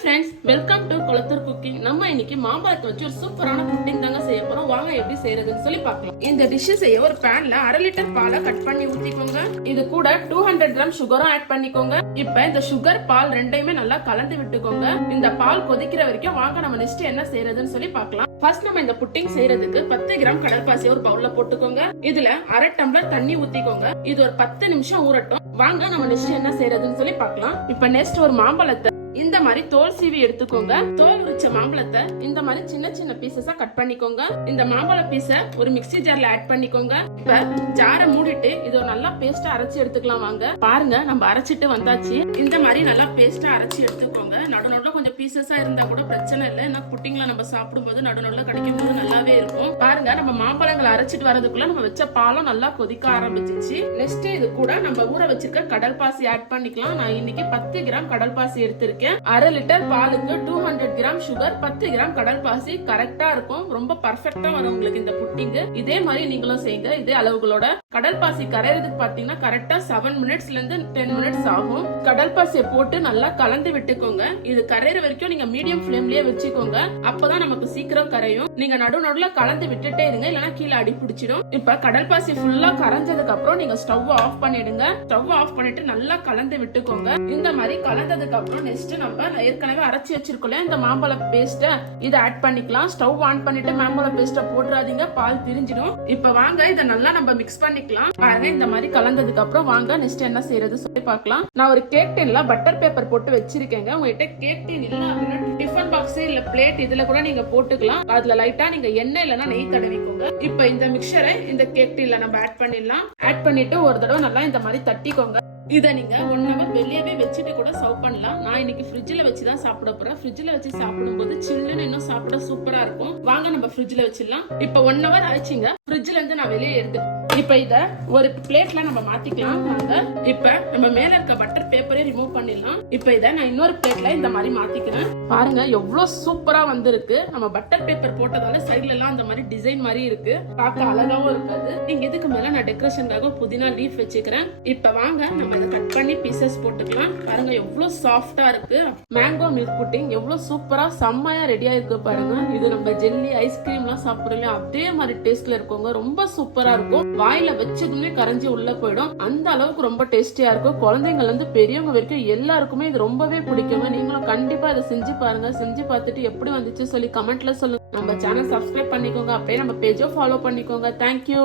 Friends, welcome to Kolathur cooking. நம்ம இன்னைக்கு மாம்பழத்தை வச்சு ஒரு சூப்பரான புட்டிங் தாங்க செய்ய போறோம். வாங்க எப்படி செய்யறதுன்னு சொல்லி பார்க்கலாம். இந்த டிஷ் செய்ய ஒரு பேன்ல 1/2 லிட்டர் பாலை கட் பண்ணி ஊத்திக்கோங்க. இது கூட 200 கிராம் சுகரும் ஆட் பண்ணிக்கோங்க. இப்ப இந்த சுகர் பால் ரெண்டையுமே நல்லா கலந்து விட்டுக்கோங்க. இந்த பால் கொதிக்கிற வரைக்கும் வாங்க நம்ம நெக்ஸ்ட் என்ன செய்யறதுன்னு சொல்லி பார்க்கலாம். ஃபர்ஸ்ட் நம்ம இந்த புட்டிங் செய்யறதுக்கு 10 கிராம் கடற்பாசி ஒரு பவுல்ல போட்டுக்கோங்க. இதுல 1/2 டம்ளர் தண்ணி ஊத்திக்கோங்க. இது ஒரு 10 நிமிஷம் ஊறட்டும். வாங்க நம்ம நெக்ஸ்ட் என்ன செய்யறதுன்னு சொல்லி பார்க்கலாம். இப்ப நெக்ஸ்ட் ஒரு மாம்பழத்தை இந்த மாதிரி தோல் சீவி எடுத்துக்கோங்க. தோல் உரிச்ச மாம்பழத்தை இந்த மாதிரி சின்ன சின்ன பீசஸா கட் பண்ணிக்கோங்க. இந்த மாம்பழ பீஸ ஒரு மிக்ஸி ஜார்ல ஆட் பண்ணிக்கோங்க. இப்ப ஜாரை மூடிட்டு இது நல்லா பேஸ்டா அரைச்சு எடுத்துக்கலாம். வாங்க பாருங்க, நம்ம அரைச்சிட்டு வந்தாச்சு. இந்த மாதிரி நல்லா பேஸ்டா அரைச்சு எடுத்துக்கோங்க. நடுநடுல கொஞ்சம் பீசஸா இருந்தா கூட பிரச்சனை இல்லை. ஏன்னா புட்டிங்ல நம்ம சாப்பிடும் போது நடுநடுல கிடைக்கும் போது நல்லாவே இருக்கும். பாருங்க, நம்ம மாம்பழங்களை அரைச்சிட்டு வரதுக்குள்ள நம்ம வச்ச பாலம் நல்லா கொதிக்க ஆரம்பிச்சிச்சு. நெக்ஸ்ட் இது கூட நம்ம ஊற வச்சிருக்க கடல்பாசி ஆட் பண்ணிக்கலாம். நான் இன்னைக்கு 10 கிராம் கடல்பாசி எடுத்திருக்கேன். 1/2 லிட்டர் பாலுக்கு 200 கிராம் சுகர், 10 கிராம் கடல் பாசி கரெக்டா இருக்கும். ரொம்ப பர்ஃபெக்ட்டா வரும் உங்களுக்கு இந்த புட்டிங். இதே மாதிரி நீங்களும் செய்யுங்க. இதே அளவுகளோட கடல் பாசி கரையிறதுக்கு பாத்தீங்கன்னா கரெக்டா 7 மினிட்ஸ்ல இருந்து 10 மினிட்ஸ் ஆகும். கடல் பாசியை போட்டு நல்லா கலந்து விட்டுக்கோங்க. இது கரையிற வரைக்கும் நீங்க மீடியம் ஃப்ளேம்லயே வச்சுக்கோங்க. அப்பதான் நமக்கு சீக்கிரம் கரையும். நீங்க நடுநடுல கலந்து விட்டுட்டே இருங்க, இல்லனா கீழே அடி பிடிச்சிடும். இப்ப கடல் பாசி ஃபுல்லா கரைஞ்சதுக்கு அப்புறம் நீங்க ஸ்டவ் ஆஃப் பண்ணிடுங்க. ஸ்டவ் ஆஃப் பண்ணிட்டு நல்லா கலந்து விட்டுக்கோங்க. இந்த மாதிரி கலந்ததுக்கு அப்புறம் நெக்ஸ்ட் நம்ம ஏற்கனவே அரைச்சி வச்சிருக்கோம் இந்த மாம்பழ பேஸ்ட இதை ஆட் பண்ணிக்கலாம். ஸ்டவ் ஆன் பண்ணிட்டு மாம்பழ பேஸ்ட போட்டுறாதீங்க, பால் திரிஞ்சிடும். இப்ப வாங்க இதை நல்லா நம்ம மிக்ஸ் பண்ணிக்கலாம். பாருங்க, இந்த மாதிரி கலந்ததுக்கு அப்புறம் வாங்க நெக்ஸ்ட் என்ன செய்யறது சொல்லி பார்க்கலாம். நான் ஒரு கேக் டின்ல பட்டர் பேப்பர் போட்டு வச்சிருக்கேங்க. உங்ககிட்ட கேக் டின் இல்ல அப்படின்னா டிஃபன் பாக்ஸ் இல்ல பிளேட் இதுல கூட நீங்க போட்டுக்கலாம். அதுல லைட்டா நீங்க எண்ணெய் இல்லைன்னா நெய் தடவிக்கோங்க. இப்ப இந்த மிக்சரை இந்த கேக் டின்ல நம்ம ஆட் பண்ணிடலாம். ஆட் பண்ணிட்டு ஒரு தடவை நல்லா இந்த மாதிரி தட்டிக்கோங்க. இதை நீங்க 1 ஹவர் வெளியவே வச்சுட்டு கூட சர்வ் பண்ணலாம். நான் இன்னைக்கு ஃப்ரிட்ஜ்ல வச்சுதான் சாப்பிட போறேன். ஃப்ரிட்ஜ்ல வச்சு சாப்பிடும்போது சில்லுன்னு இன்னும் சாப்பிட சூப்பரா இருக்கும். வாங்க நம்ம ஃப்ரிட்ஜ்ல வச்சிடலாம். இப்ப 1 ஹவர் ஆயிடுச்சுங்க. ஃப்ரிட்ஜ்ல இருந்து நான் வெளியே எடுத்து இப்ப இத ஒரு பிளேட்ல நம்ம மாத்திக்கலாம். வாங்க இப்ப நம்ம மேல இருக்க பட்டர் பேப்பரே ரிமூவ் பண்ணிடலாம். இப்ப இத நான் இன்னொரு பிளேட்ல இந்த மாதிரி மாத்திக்கிறேன். பாருங்க எவ்வளவு சூப்பரா வந்திருக்கு. நம்ம பட்டர் பேப்பர் போட்டதால சைடுல எல்லாம் அந்த மாதிரி டிசைன் மாதிரி இருக்கு. பார்க்க அழகாவும் இருக்காது. நீங்க இதுக்கு மேல நான் டெக்கரேஷனுக்காக புதினா லீஃப் வச்சுக்கிறேன். இப்ப வாங்க நம்ம இதை கட் பண்ணி பீசஸ் போட்டுக்கலாம். பாருங்க எவ்வளவு சாஃப்டா இருக்கு. மேங்கோ மில்க் புட்டிங் எவ்வளவு சூப்பரா செம்மையா ரெடியா இருக்கு பாருங்க. இது நம்ம ஜெல்லி ஐஸ்கிரீம் எல்லாம் சாப்பிடுறோம் அதே மாதிரி டேஸ்ட்ல இருக்குங்க. ரொம்ப சூப்பரா இருக்கும். வாயில வச்சதுமே கரைஞ்சி உள்ள போயிடும். அந்த அளவுக்கு ரொம்ப டேஸ்டியா இருக்கும். குழந்தைங்கள்ல இருந்து பெரியவங்க வரைக்கும் எல்லாருக்குமே இது ரொம்பவே பிடிக்குங்க. நீங்களும் கண்டிப்பா இதை செஞ்சு பாருங்க. செஞ்சு பார்த்துட்டு எப்படி வந்துச்சு சொல்லி கமெண்ட்ல சொல்லுங்க. நம்ம சேனல் சப்ஸ்கிரைப் பண்ணிக்கோங்க. அப்படியே நம்ம பேஜோ ஃபாலோ பண்ணிக்கோங்க. தேங்க்யூ.